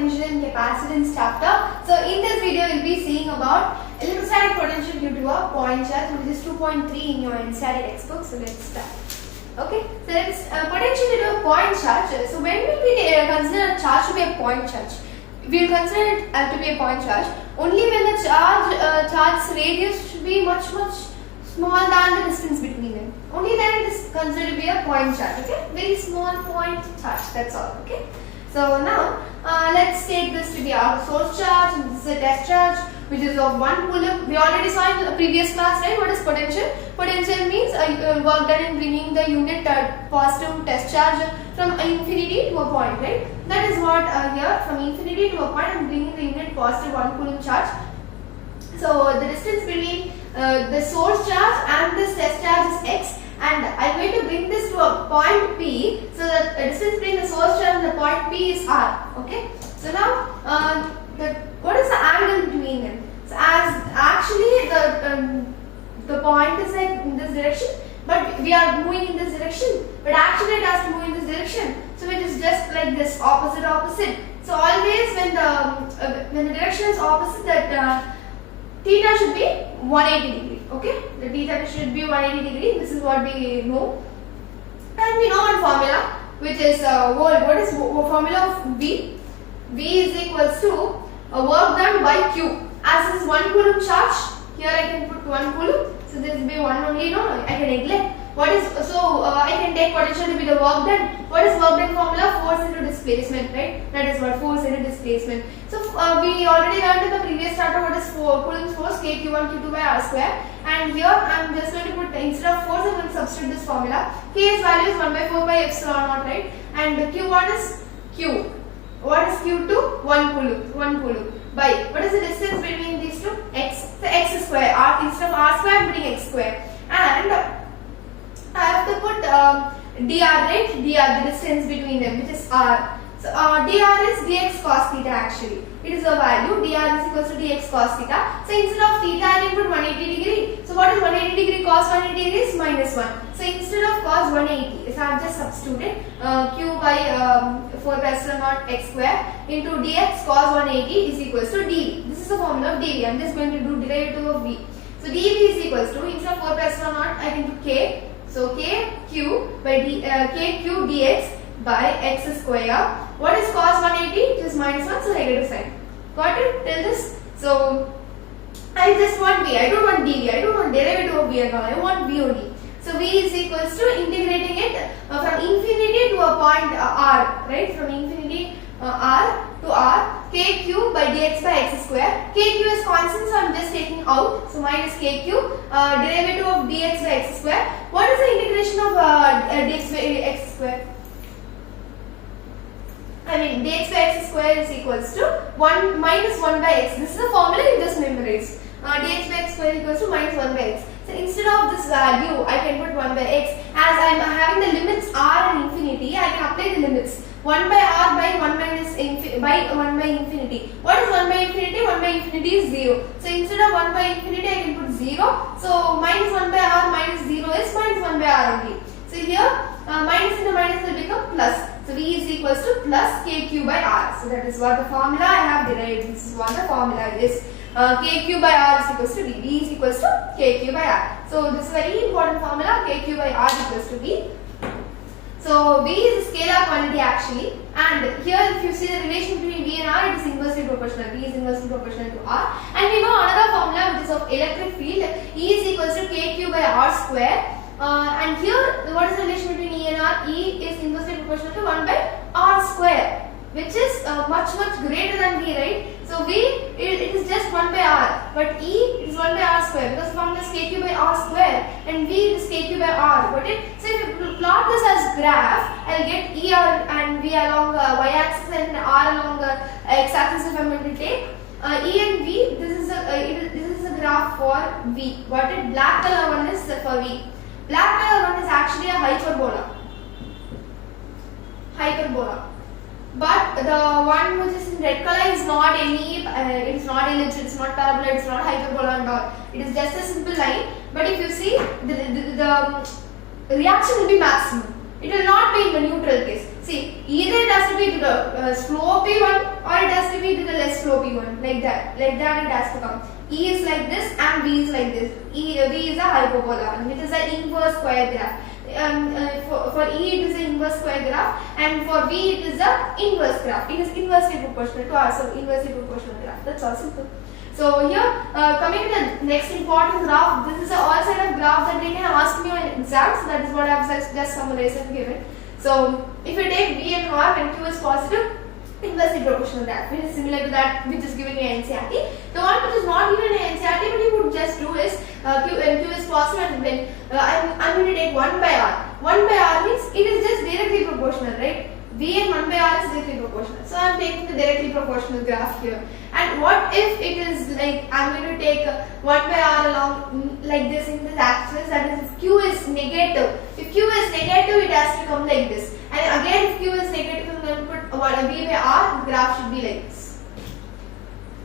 potential and capacitance chapter. So in this video we will be seeing about electrostatic potential due to a point charge, which is 2.3 in your NCERT textbook. So let's start. Okay, so let's potential due to a point charge. So when will we consider a charge to be a point charge? We will consider it to be a point charge only when the charge's radius should be much smaller than the distance between them. Only then it is considered to be a point charge. Okay, very small point charge. That's all. Okay. So now let's take this to be our source charge, and this is a test charge which is of 1 coulomb. We already saw in the previous class, right? What is potential? Potential means work done in bringing the unit positive test charge from infinity to a point, right? That is what here, from infinity to a point, and bringing the unit positive 1 coulomb charge. So the distance between the source charge and this test charge is x, and I am going to bring this to a point P. So the distance between the source charge and the point P is r. Okay. So now what is the angle between them? So as actually the point is like in this direction, but we are moving in this direction, but actually it has to move in this direction. So it is just like this, opposite. So always when the direction is opposite, that theta should be 180 degree. Okay, the theta should be 180 degree. This is what we know, and we know one formula, which is volt. What is formula of V? V is equals to work done by Q. As this is 1 coulomb charge, here I can put 1 coulomb. So this will be 1 only. No, I can neglect. What is I can take potential to be the work done. What is work done formula? Force into displacement, right? That is what force into displacement. So we already learned in the previous chapter what is Coulomb's force, kq1 q2 by r square. And here I am just going to put, instead of force, I am going to substitute this formula. K's value is 1 by 4 by epsilon naught, right? And q1 is q. What is q2? 1 coulomb. By what is the distance between these two? X. So x square. R, instead of r square, I am putting x square. And I have to put dr, right? Dr, the distance between them, which is r. So dr is dx cos theta actually. It is a value. Dr is equals to dx cos theta. So instead of theta, I can put 180 degree. So what is 180 degree? Cos 180 degree is minus 1. So instead of cos 180, so I have just substituted q by 4 pi epsilon naught x square into dx cos 180 is equals to dv. This is the formula of dv. I am just going to do derivative of v. So dv is equals to, instead of 4 pi epsilon naught, I can do k. So kq by kq dx by x square. What is cos 180? It is minus 1, so negative sign. Got it till this? So I just want v. I don't want dv. I don't want derivative of v and all. I want v only. So v is equals to integrating it from infinity to a point r, right? From infinity r to r, kq by dx by x square. Kq is constant, so I am just taking out. So minus kq, derivative of dx by x square. What is the integration of dx by x square? I mean, dx by x square is equals to 1 minus 1 by x. This is the formula you just memorized. Dx by x square is equals to minus 1 by x. So instead of this value, I can put 1 by x. As I am having the limits r and infinity, I can apply the limits. 1 by r by 1 minus by 1 by infinity. What is 1 by infinity? 1 by infinity is 0. So instead of 1 by infinity, I can put 0. So minus 1 by r minus 0 is minus 1 by r only. So here minus into minus will become plus. So v is equals to plus kq by r. So that is what the formula I have derived. This is what the formula is. Kq by r is equals to v. V is equals to kq by r. So this is a very important formula. Kq by r is equals to v. So v is a scalar quantity actually, and here if you see the relation between v and r, it is inversely proportional. V is inversely proportional to r, and we know another formula which is of electric field. E is equals to kq by r square. And here, what is the relation between E and R? E is inversely proportional to 1 by R square, which is much greater than V, right? So V, it is just 1 by R, but E is 1 by R square, because the formula is kq by R square and V is kq by R. Got it? So if you plot this as graph, I will get E and V along the y-axis and R along the x-axis if I am going to take. E and V, this is a graph for V. Got it? Black color one is for V. Black color one is actually a hyperbola. But the one which is in red color is not any, it is not ellipse, it is not parabola, it is not hyperbola and all. It is just a simple line. But if you see, the reaction will be maximum. It will not be in the neutral case. See, either it has to be to the slopey one, or it has to be to the less slopey one, like that it has to come. E is like this and V is like this. V is a hyperbola and it is an inverse square graph. For E it is an inverse square graph, and for V it is the inverse graph. It is inversely proportional to R, so inversely proportional graph. That's all simple. So here, coming to the next important graph, this is a all side of graph that they can ask me on exams. That is what I have just summarized and given. So if you take V and R when Q is positive, inversely proportional graph, which is similar to that which is given in NCERT. The one which is not given in NCERT, but you would just do is when Q is positive, and when I'm going to take 1 by R. 1 by R means it is just directly proportional, right? V and 1 by R is directly proportional. So I'm taking the directly proportional graph here. And what if it is like I'm going to take 1 by R along like this in this axis, that is if Q is negative. If Q is negative, it has to come like this. And again, if Q is negative, I'm going to put V by R, the graph should be like this.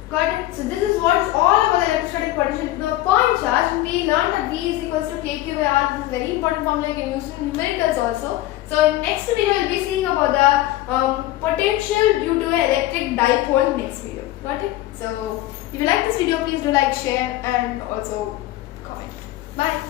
Got it? So this is what is all about the electrostatic potential to a point charge. And we learned that V is equals to KQ by R. This is a very important formula, you can use it in numericals also. So in next video, we'll be seeing about the potential due to an electric dipole next video. Got it? So if you like this video, please do like, share and also comment. Bye.